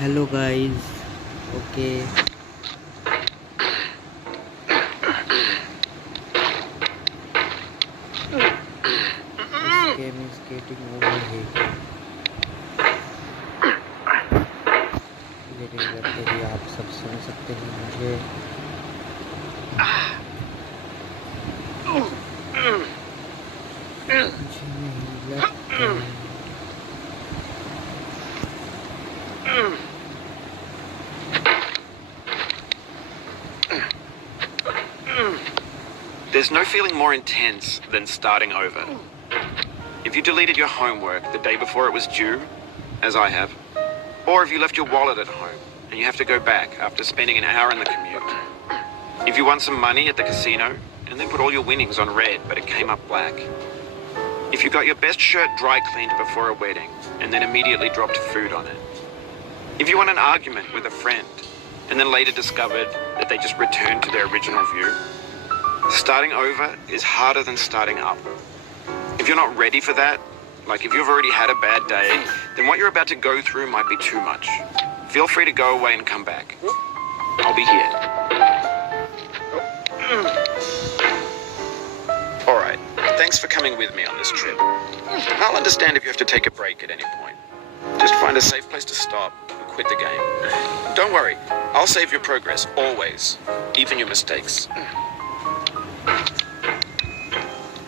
Hello guys. Okay, this game is getting overheated. लेकिन जब तक ये आप सब सुन सकते हैं मुझे नहीं लगता। There's no feeling more intense than starting over. If you deleted your homework the day before it was due, as I have, or if you left your wallet at home and you have to go back after spending an hour in the commute. If you won some money at the casino and then put all your winnings on red but it came up black. If you got your best shirt dry cleaned before a wedding and then immediately dropped food on it. If you won an argument with a friend and then later discovered that they just returned to their original view. Starting over is harder than starting up. If you're not ready for that, like if you've already had a bad day, then what you're about to go through might be too much. Feel free to go away and come back. I'll be here. Alright, thanks for coming with me on this trip. I'll understand if you have to take a break at any point. Just find a safe place to stop and quit the game. Don't worry, I'll save your progress, always, even your mistakes.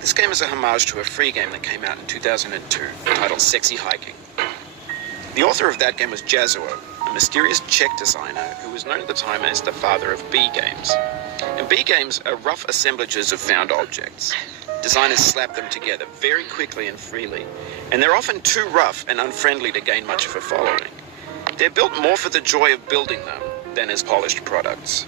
This game is a homage to a free game that came out in 2002, titled Sexy Hiking. The author of that game was U.M.L, a mysterious Czech designer who was known at the time as the father of B games. And B games are rough assemblages of found objects. Designers slap them together very quickly and freely, and they're often too rough and unfriendly to gain much of a following. They're built more for the joy of building them than as polished products.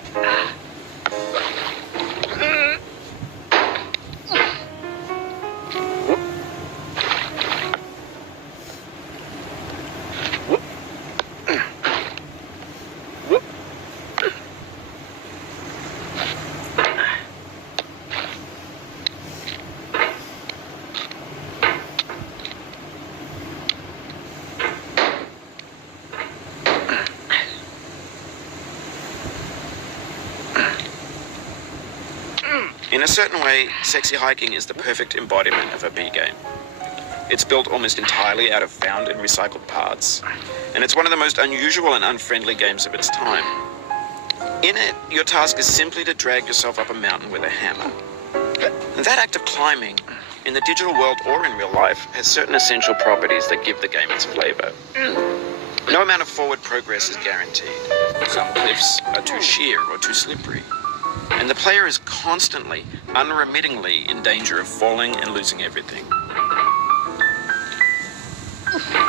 In a certain way, Sexy Hiking is the perfect embodiment of a B game. It's built almost entirely out of found and recycled parts, and it's one of the most unusual and unfriendly games of its time. In it, your task is simply to drag yourself up a mountain with a hammer. And that act of climbing, in the digital world or in real life, has certain essential properties that give the game its flavor. No amount of forward progress is guaranteed. Some cliffs are too sheer or too slippery. And the player is constantly, unremittingly in danger of falling and losing everything.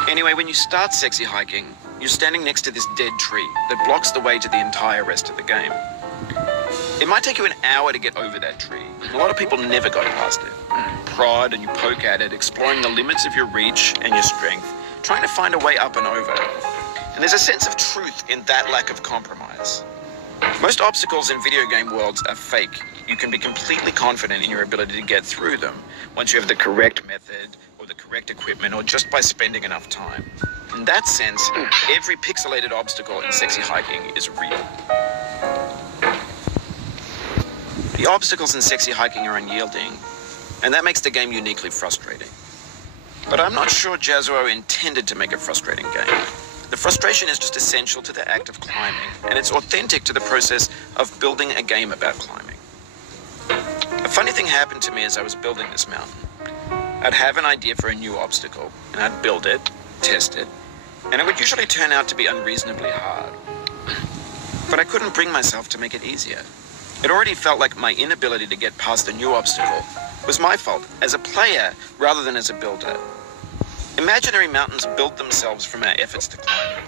Anyway, when you start Sexy Hiking, you're standing next to this dead tree that blocks the way to the entire rest of the game. It might take you an hour to get over that tree. A lot of people never go past it. Prod and you poke at it, exploring the limits of your reach and your strength, trying to find a way up and over. And there's a sense of truth in that lack of compromise. Most obstacles in video game worlds are fake. You can be completely confident in your ability to get through them once you have the correct method or the correct equipment or just by spending enough time. In that sense, every pixelated obstacle in Sexy Hiking is real. The obstacles in Sexy Hiking are unyielding, and that makes the game uniquely frustrating. But I'm not sure U.M.L intended to make a frustrating game. The frustration is just essential to the act of climbing, and it's authentic to the process of building a game about climbing. A funny thing happened to me as I was building this mountain. I'd have an idea for a new obstacle, and I'd build it, test it, and it would usually turn out to be unreasonably hard. But I couldn't bring myself to make it easier. It already felt like my inability to get past the new obstacle was my fault as a player rather than as a builder. Imaginary mountains build themselves from our efforts to climb,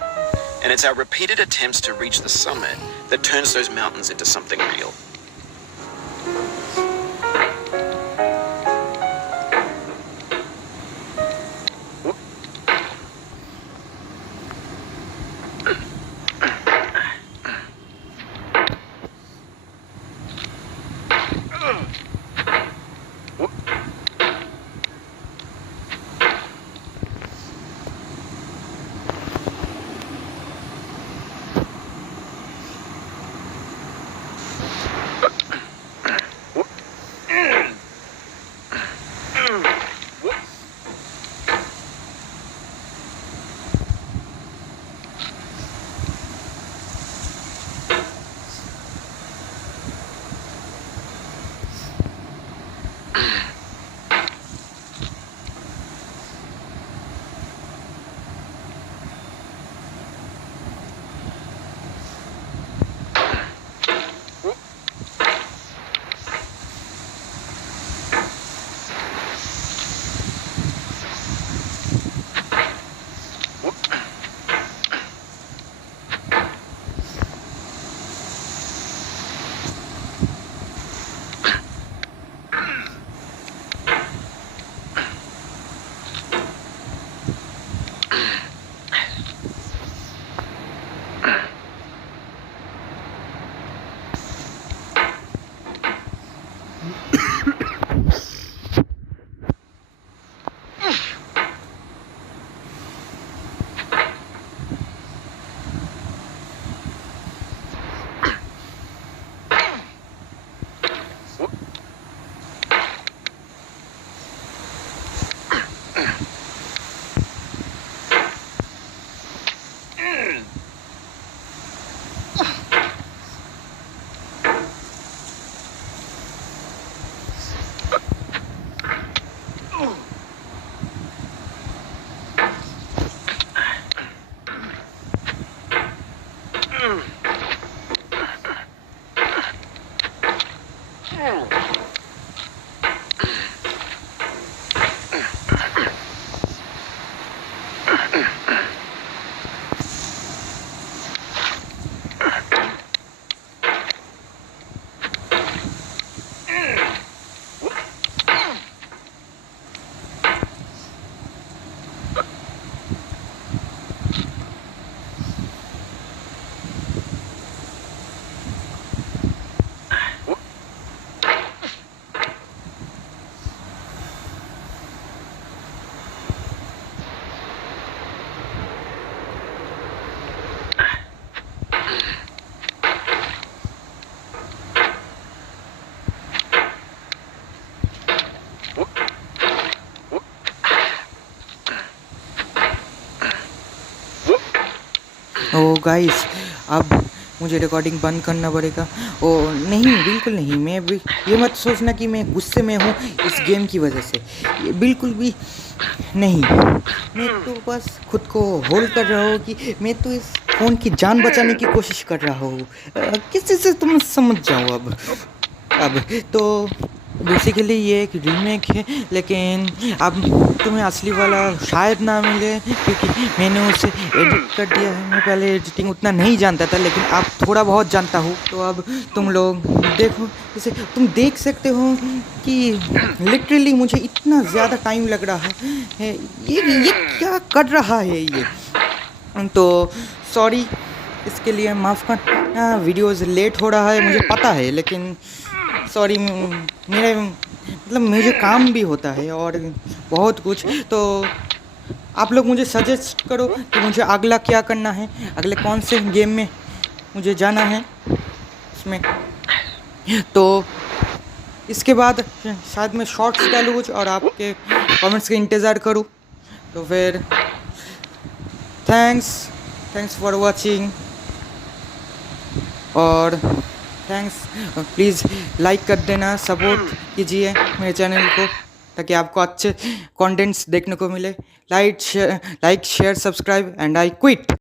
and it's our repeated attempts to reach the summit that turns those mountains into something real. O guys, अब मुझे recording बंद करना पड़ेगा। ओ नहीं, बिल्कुल नहीं। मैं भी ये मत सोचना कि मैं गुस्से में हूँ इस गेम की वजह से, ये बिल्कुल भी नहीं। मैं तो बस खुद को होल्ड कर रहा हूँ कि मैं तो इस फ़ोन की जान बचाने की कोशिश कर रहा हूँ। किसी से तुम समझ जाओ। अब तो बेसिकली ये एक रीमेक है, लेकिन अब तुम्हें असली वाला शायद ना मिले, क्योंकि मैंने उसे एडिट कर दिया है। मैं पहले एडिटिंग उतना नहीं जानता था, लेकिन अब थोड़ा बहुत जानता हूँ। तो अब तुम लोग देखो, जैसे तुम देख सकते हो कि लिटरली मुझे इतना ज़्यादा टाइम लग रहा है। ये क्या कर रहा है ये। तो सॉरी, इसके लिए माफ़ करना। वीडियोज़ लेट हो रहा है मुझे पता है, लेकिन सॉरी। मेरे मतलब मुझे काम भी होता है और बहुत कुछ। तो आप लोग मुझे सजेस्ट करो कि मुझे अगला क्या करना है, अगले कौन से गेम में मुझे जाना है इसमें। तो इसके बाद शायद मैं शॉर्ट्स डालूँ कुछ और आपके कमेंट्स का इंतज़ार करूँ। तो फिर थैंक्स फॉर वॉचिंग, और थैंक्स। प्लीज़ लाइक कर देना, सपोर्ट कीजिए मेरे चैनल को, ताकि आपको अच्छे कंटेंट्स देखने को मिले। Like share subscribe and I quit.